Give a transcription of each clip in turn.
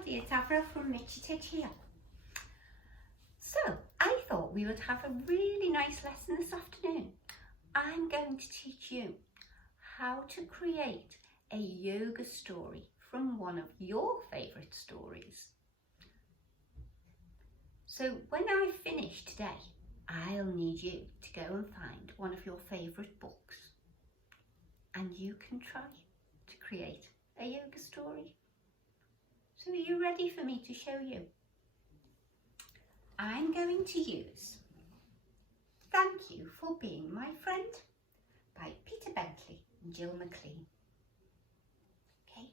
everybody, it's Avra from Mitchy Titch here. So, I thought we would have a really nice lesson this afternoon. I'm going to teach you how to create a yoga story from one of your favourite stories. So when I finish today, I'll need you to go and find one of your favourite books and you can try to create a yoga story. So are you ready for me to show you? I'm going to use Thank You for Being My Friend by Peter Bentley and Jill McLean. Okay,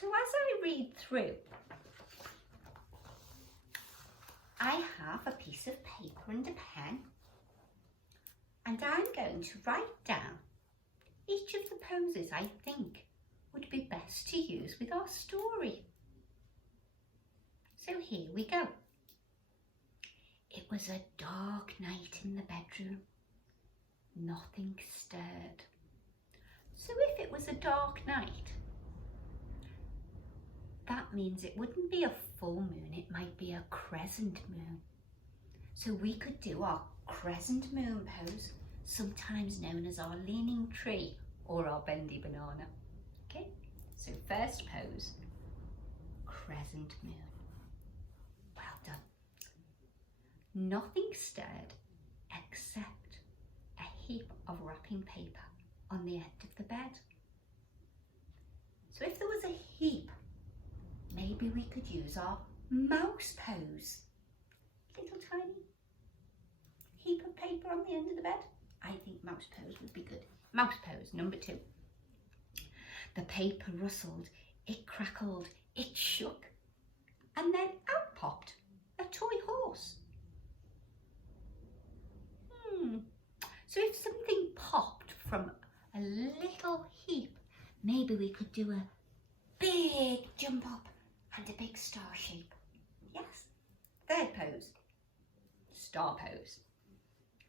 so as I read through, I have a piece of paper and a pen, and I'm going to write down each of the poses I think would be best to use with our story. So here we go. It was a dark night in the bedroom. Nothing stirred. So if it was a dark night, that means it wouldn't be a full moon, it might be a crescent moon. So we could do our crescent moon pose, sometimes known as our leaning tree or our bendy banana. Okay, so first pose, crescent moon. Well done. Nothing stirred except a heap of wrapping paper on the end of the bed. So if there was a heap, maybe we could use our mouse pose. Little tiny heap of paper on the end of the bed. I think mouse pose would be good. Mouse pose, number 2. The paper rustled, it crackled, it shook, and then out popped a toy horse. So if something popped from a little heap, maybe we could do a big jump up and a big star shape. Yes. Third pose, star pose.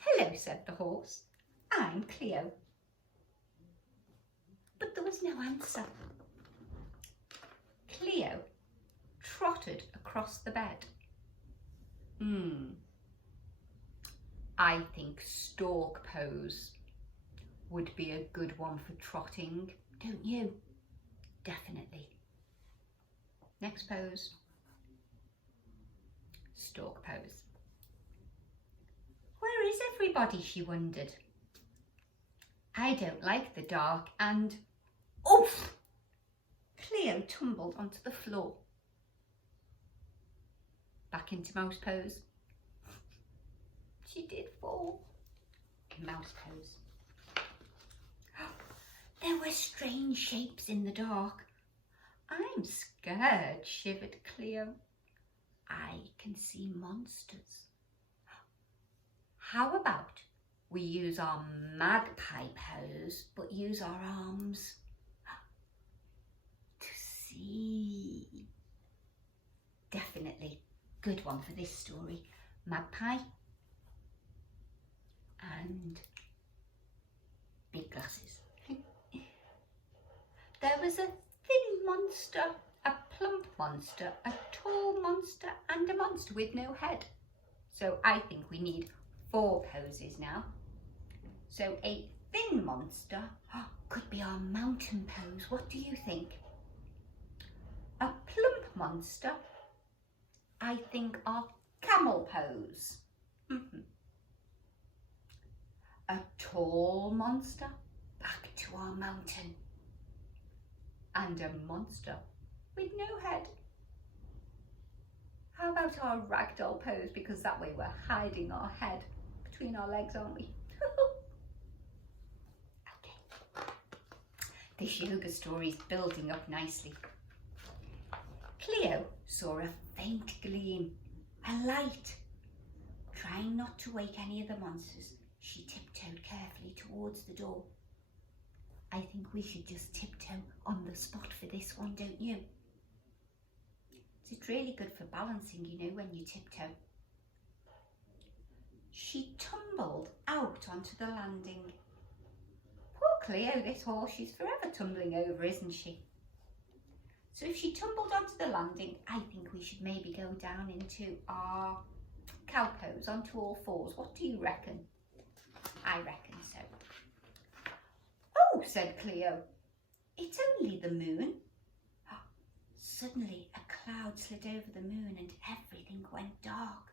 Hello, said the horse. I'm Cleo. But there was no answer. Cleo trotted across the bed. I think stork pose would be a good one for trotting, don't you? Definitely. Next pose, stork pose. Where is everybody, she wondered. I don't like the dark and oof! Cleo tumbled onto the floor. Back into mouse pose. She did fall. Mouse pose. There were strange shapes in the dark. I'm scared, shivered Cleo. I can see monsters. How about we use our magpie pose, but use our arms to see? Definitely good one for this story. Magpie and big glasses. There was a thin monster, a plump monster, a tall monster and a monster with no head. So I think we need 4 poses now. So a thin monster could be our mountain pose. What do you think? A plump monster, I think our camel pose. A tall monster, back to our mountain. And a monster with no head. How about our ragdoll pose? Because that way we're hiding our head between our legs, aren't we? Okay. This yoga story is building up nicely. Cleo saw a faint gleam, a light. Trying not to wake any of the monsters, she tiptoed carefully towards the door. I think we should just tiptoe on the spot for this one, don't you? It's really good for balancing, you know, when you tiptoe. She tumbled out onto the landing. Poor Cleo, this horse, she's forever tumbling over, isn't she? So if she tumbled onto the landing, I think we should maybe go down into our cow pose, onto all fours. What do you reckon? I reckon so. Oh, said Cleo, it's only the moon. Suddenly a cloud slid over the moon and everything went dark.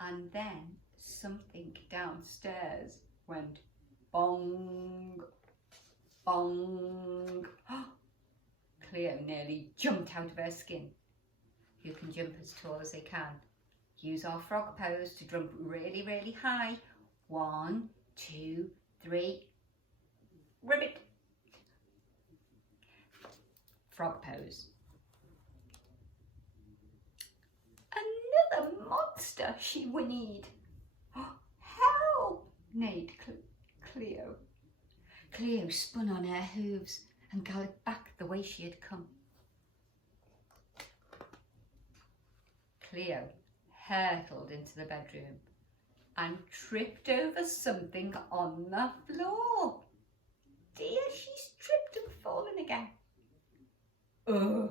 And then something downstairs went bong, bong. Cleo nearly jumped out of her skin. You can jump as tall as they can. Use our frog pose to jump really, really high. 1, 2, 3. Ribbit. Frog pose. Another monster, she whinnied. Help, neighed Cleo. Cleo spun on her hooves and galloped back the way she had come. Cleo hurtled into the bedroom and tripped over something on the floor. Dear, she's tripped and fallen again. Ugh,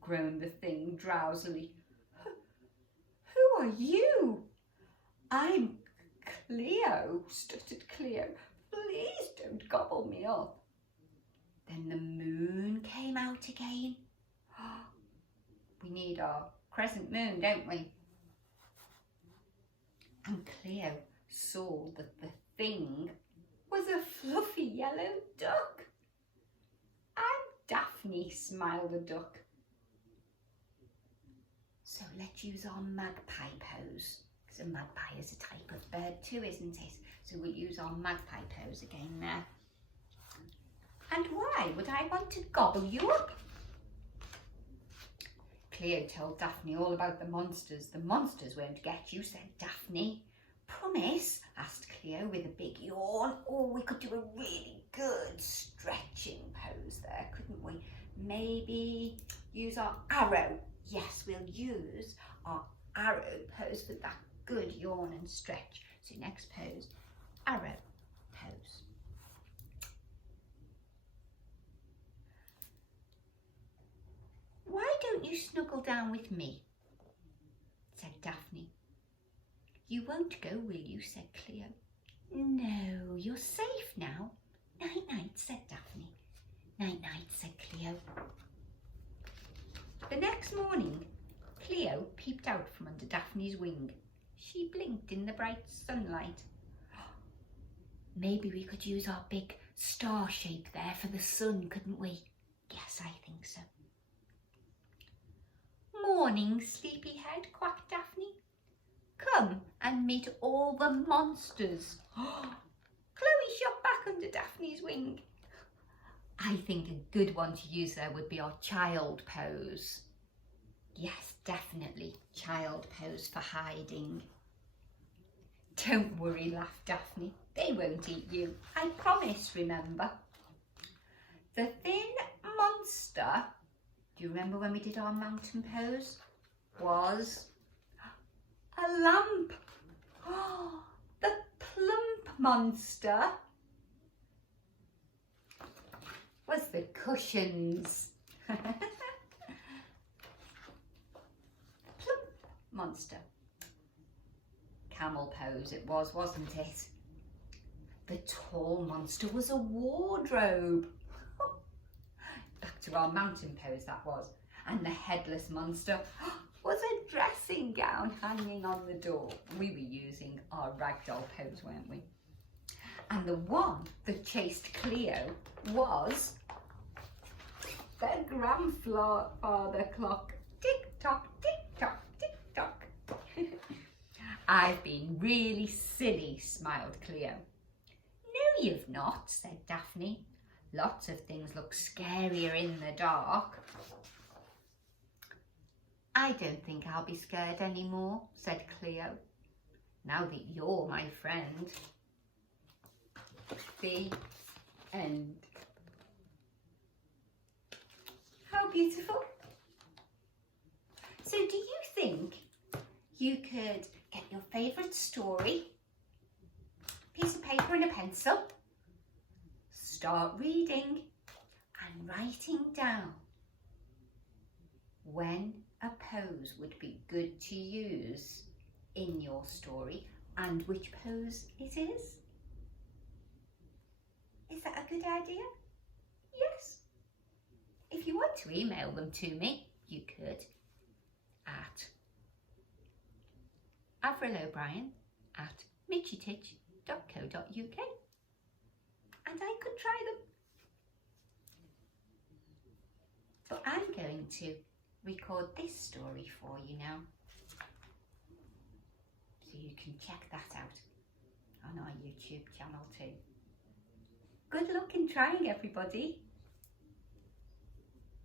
groaned the thing drowsily. Who are you? I'm Cleo, stuttered Cleo. Please don't gobble me up. Then the moon came out again. We need our crescent moon, don't we? And Cleo saw that the thing was a fluffy yellow duck. I'm Daphne, smiled the duck. So let's use our magpie pose. Because a magpie is a type of bird too, isn't it? So we'll use our magpie pose again there. And why would I want to gobble you up? Cleo told Daphne all about the monsters. The monsters won't get you, said Daphne. Promise? Asked Cleo with a big yawn. Oh, we could do a really good stretching pose there, couldn't we? Maybe use our arrow. Yes, we'll use our arrow pose for that good yawn and stretch. So next pose, arrow pose. Why don't you snuggle down with me? Said Daphne. You won't go, will you? Said Cleo. No, you're safe now. Night-night, said Daphne. Night-night, said Cleo. The next morning, Cleo peeped out from under Daphne's wing. She blinked in the bright sunlight. Maybe we could use our big star shape there for the sun, couldn't we? Yes, I think so. Morning, sleepyhead, quacked Daphne. Come and meet all the monsters. Chloe shot back under Daphne's wing. I think a good one to use there would be our child pose. Yes, definitely, child pose for hiding. Don't worry, laughed Daphne. They won't eat you. I promise, remember. The thin monster, do you remember when we did our mountain pose? Was a lamp. Oh, the plump monster was the cushions. Plump monster. Camel pose it was, wasn't it? The tall monster was a wardrobe. Back to our mountain pose that was. And the headless monster was a dressing gown hanging on the door. We were using our ragdoll pose, weren't we? And the one that chased Cleo was the grandfather clock. Tick-tock, tick-tock, tick-tock. I've been really silly, smiled Cleo. No, you've not, said Daphne. Lots of things look scarier in the dark. I don't think I'll be scared anymore, said Cleo, now that you're my friend. The end. How beautiful. So do you think you could get your favourite story, piece of paper and a pencil, start reading and writing down when a pose would be good to use in your story and which pose it is. Is that a good idea? Yes. If you want to email them to me, you could at avrilobrien@mitchytitch.co.uk and I could try them. But I'm going to record this story for you now, so you can check that out on our YouTube channel too. Good luck in trying, everybody.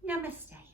Namaste.